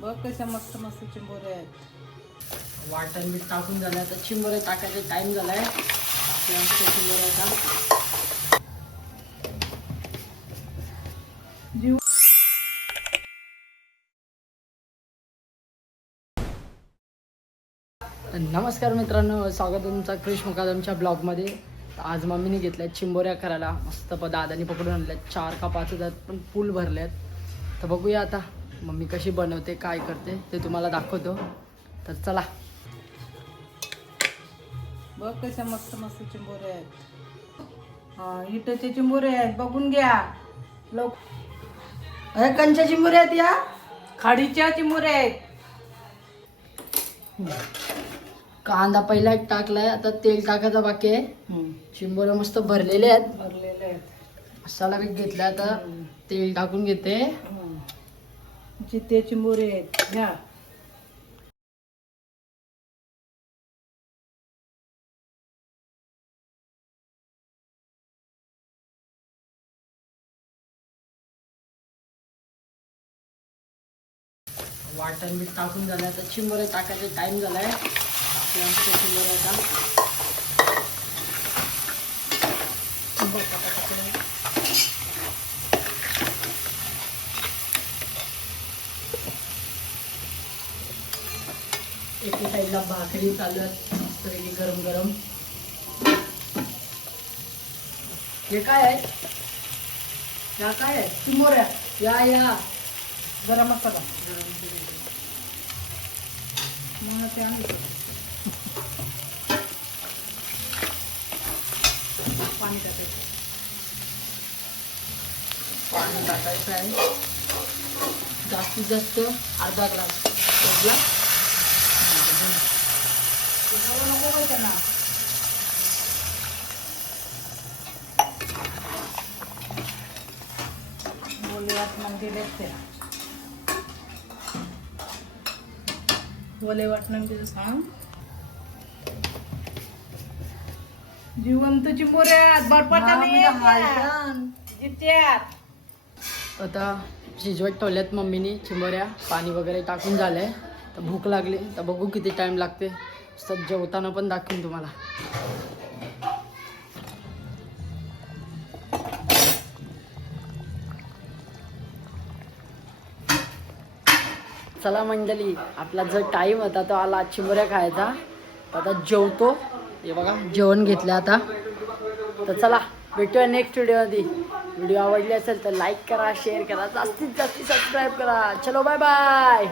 बघ कशा मस्त मस्त चिंबोऱ्या आहेत. वाटण मीठ टाकून झालं आता चिंबोरे टाकायचा टाइम झालाय. आपल्या चिंबोरे आता जीव नमस्कार मित्रांनो, स्वागत आहे तुमचा क्रिश मुकादमच्या ब्लॉगमध्ये. आज मम्मीने घेतल्यात चिंबोऱ्या करायला. मस्त दादानी पकडून आणल्यात 4 का 5 हजार पण फुल भरल्यात. तर बघूया आता मम्मी कशी बनवते, काय करते ते तुम्हाला दाखवतो. तर चला. बघ कशा मस्त मस्त चिंबोऱ्या आहेत. हा, इटाचे चिंबोरे आहेत, बघून घ्या लोक. अरे कंच्या चिंबोऱ्या आहेत या, खाडीच्या चिंबोऱ्या आहेत. कांदा पहिला एक टाकलाय, आता तेल टाकायचं बाकी आहे. चिंबोरे मस्त भरलेले आहेत, भरलेले आहेत. मसाला बी घेतला, आता तेल टाकून घेते. जिते चिंबोरे आहेत घ्या. वाटण मीठ टाकून झालं, आता चिंबोरे टाकायचा टाइम झालाय. आपल्या चिंबोरे आता एके साईडला भाकरी चालू आहेत मस्तपैकी गरम गरम. हे काय आहे, या काय आहे, चिंबोऱ्या या या गरम मसाला मग ते आणलं. पाणी टाकायचं. पाणी टाकायचं आहे जास्तीत जास्त अर्धा ग्लास. नको काय त्यांना. ओले वाटण दिलेत त्या. ओले वाटण दिलं सांग. जिवंत चिंबोऱ्यात बर्फाच्या नाही जित्यात. आता शिजवत ठेवल्यात मम्मीने चिंबोऱ्या, पाणी वगैरे टाकून झालंय. तर भूक लागली, तर बघू किती टाइम लागते. जेवताना पण दाखवीन तुम्हाला. चला मंडळी, आपला जो टाइम होता तो आला चिंबोऱ्या खायचा. आता जेवतो. हे बघा जेवण घेतलं आता. तर चला भेटूया नेक्स्ट व्हिडिओमध्ये. व्हिडिओ आवडली असेल तर लाईक करा, शेअर करा, जास्तीत जास्त सबस्क्राईब करा. चलो बाय बाय.